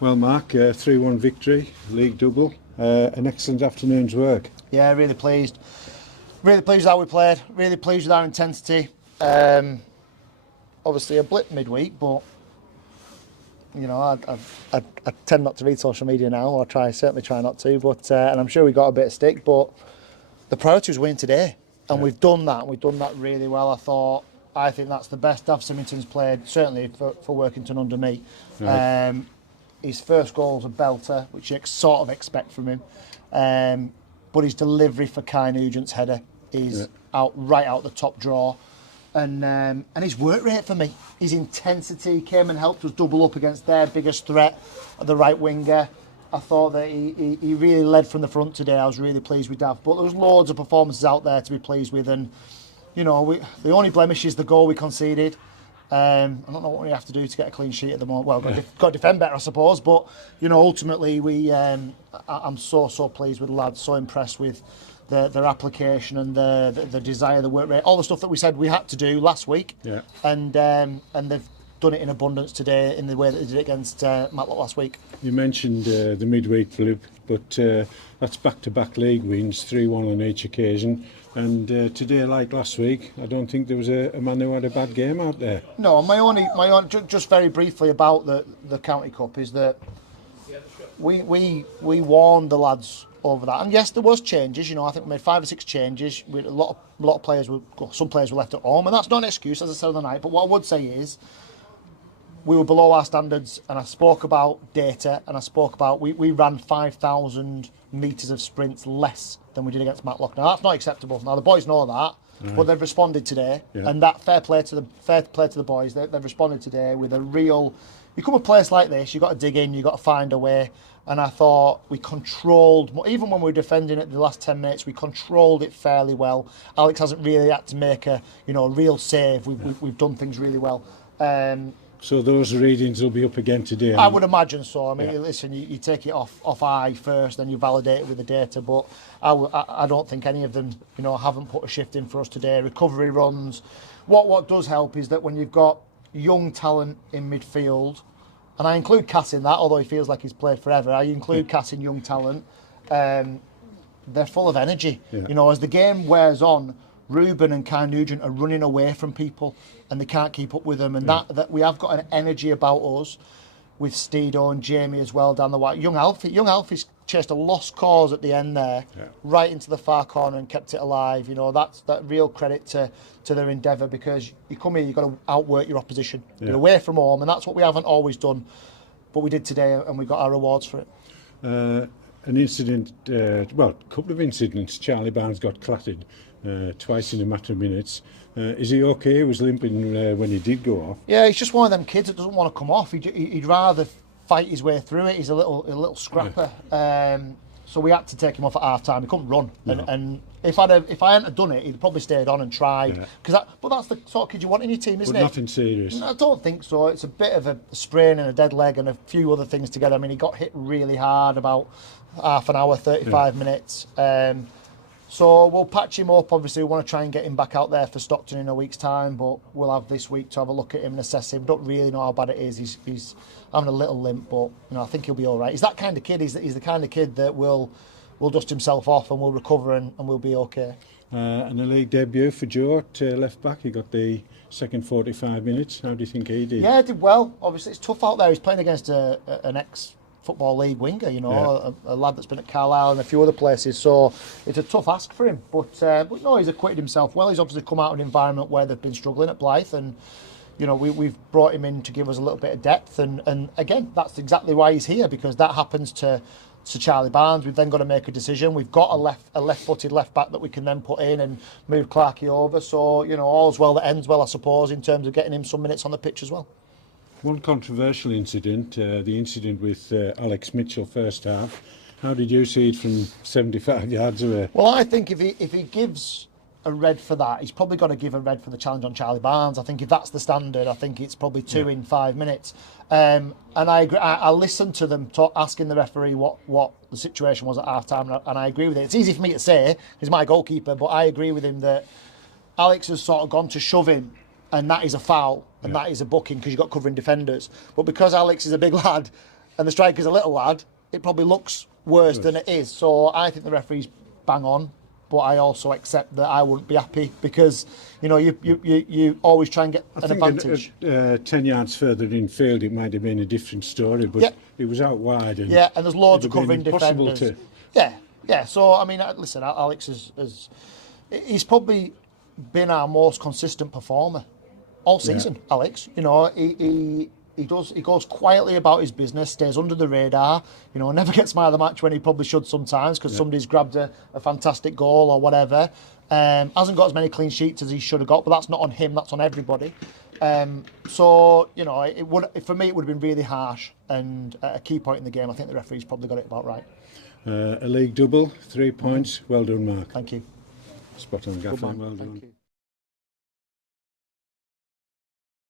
Well, Mark, 3-1 victory, league double, an excellent afternoon's work. Yeah, really pleased. Really pleased with how we played. Really pleased with our intensity. Obviously a blip midweek, but you know, I tend not to read social media now, or certainly try not to. But and I'm sure we got a bit of stick, but the priority was winning today, and we've done that. And we've done that really well. I think that's the best Dav Symington's played, certainly for Workington under me. Right. His first goal's a belter, which you sort of expect from him. But his delivery for Kai Nugent's header is right out the top drawer. And his work rate for me, his intensity came and helped us double up against their biggest threat, the right winger. I thought that he really led from the front today. I was really pleased with Dav. But there was loads of performances out there to be pleased with. And, you know, the only blemish is the goal we conceded. I don't know what we have to do to get a clean sheet at the moment. Well, got to defend better, I suppose. But, you know, ultimately, I'm so pleased with the lads, so impressed with their application and the desire, the work rate, all the stuff that we said we had to do last week. Yeah. And they've done it in abundance today in the way that they did it against Matlock last week. You mentioned the midweek flip, but that's back-to-back league wins, 3-1 on each occasion. And today, like last week, I don't think there was a man who had a bad game out there. No, my only just very briefly about the County Cup is that we warned the lads over that, and yes, there was changes. You know, I think we made 5 or 6 changes. With a lot of players some players were left at home, and that's not an excuse, as I said on the night. But what I would say is, we were below our standards, and I spoke about data, and I spoke about we ran 5,000 metres of sprints less than we did against Matlock. Now that's not acceptable. Now the boys know that, but they've responded today, and that fair play to the boys. They've responded today with a real. You come to a place like this, you've got to dig in, you've got to find a way. And I thought we controlled, even when we were defending it the last 10 minutes, we controlled it fairly well. Alex hasn't really had to make a real save. We've done things really well. So those readings will be up again today? I would imagine so. I mean, listen, you take it off eye first, then you validate it with the data. But I don't think any of them, haven't put a shift in for us today. Recovery runs. What does help is that when you've got young talent in midfield, and I include Cass in that, although he feels like he's played forever. I include Cass in young talent. They're full of energy. Yeah. As the game wears on, Ruben and Kai Nugent are running away from people, and they can't keep up with them. And that we have got an energy about us with Steedo and Jamie as well down the white. Young Alfie's chased a lost cause at the end there, right into the far corner and kept it alive. That's that real credit to their endeavour, because you come here, you've got to outwork your opposition. You're away from home, and that's what we haven't always done, but we did today, and we got our rewards for it. An incident, a couple of incidents. Charlie Barnes got clattered twice in a matter of minutes. Is he okay? He was limping when he did go off. Yeah, he's just one of them kids that doesn't want to come off. He'd rather fight his way through it. He's a little scrapper. So we had to take him off at half time. He couldn't run, and if I hadn't done it, he'd probably stayed on and tried. But that's the sort of kid you want in your team, isn't it? Nothing serious. No, I don't think so. It's a bit of a sprain and a dead leg and a few other things together. I mean, he got hit really hard about half an hour, 35 minutes. So we'll patch him up. Obviously, we want to try and get him back out there for Stockton in a week's time, but we'll have this week to have a look at him and assess him. Don't really know how bad it is. He's having a little limp, but I think he'll be all right. He's that kind of kid. He's the kind of kid that will dust himself off and will recover and we'll be okay. And a league debut for Joe at left back. He got the second 45 minutes. How do you think he did? Yeah, he did well. Obviously, it's tough out there. He's playing against an ex Football League winger, a lad that's been at Carlisle and a few other places, so it's a tough ask for him, but no, he's acquitted himself well. He's obviously come out of an environment where they've been struggling at Blyth, and we've brought him in to give us a little bit of depth, and again, that's exactly why he's here, because that happens to Charlie Barnes. We've then got to make a decision. We've got a left-footed left back that we can then put in and move Clarkey over, so all's well that ends well, I suppose, in terms of getting him some minutes on the pitch as well. One controversial incident, the incident with Alex Mitchell first half. How did you see it from 75 yards away? Well, I think if he gives a red for that, he's probably got to give a red for the challenge on Charlie Barnes. I think if that's the standard, I think it's probably 2 in 5 minutes. And I agree. I listened to them asking the referee what the situation was at half time, and I agree with it. It's easy for me to say, he's my goalkeeper, but I agree with him that Alex has sort of gone to shove him, and that is a foul, and that is a booking because you've got covering defenders. But because Alex is a big lad, and the striker's a little lad, it probably looks worse than it is. So I think the referee's bang on, but I also accept that I wouldn't be happy because, you know, you always try and get an advantage. 10 yards further infield, it might have been a different story, but it was out wide. And and there's loads of covering defenders. So, I mean, listen, Alex he's probably been our most consistent performer all season, Alex. You know, he goes quietly about his business, stays under the radar, you know, never gets man of the match when he probably should sometimes because somebody's grabbed a fantastic goal or whatever. Hasn't got as many clean sheets as he should have got, but that's not on him, that's on everybody. So, you know, for me it would have been really harsh, and at a key point in the game I think the referee's probably got it about right. A league double, 3 points. Well done, Mark. Thank you. Spot on, Gaffer. Well done. Thank you.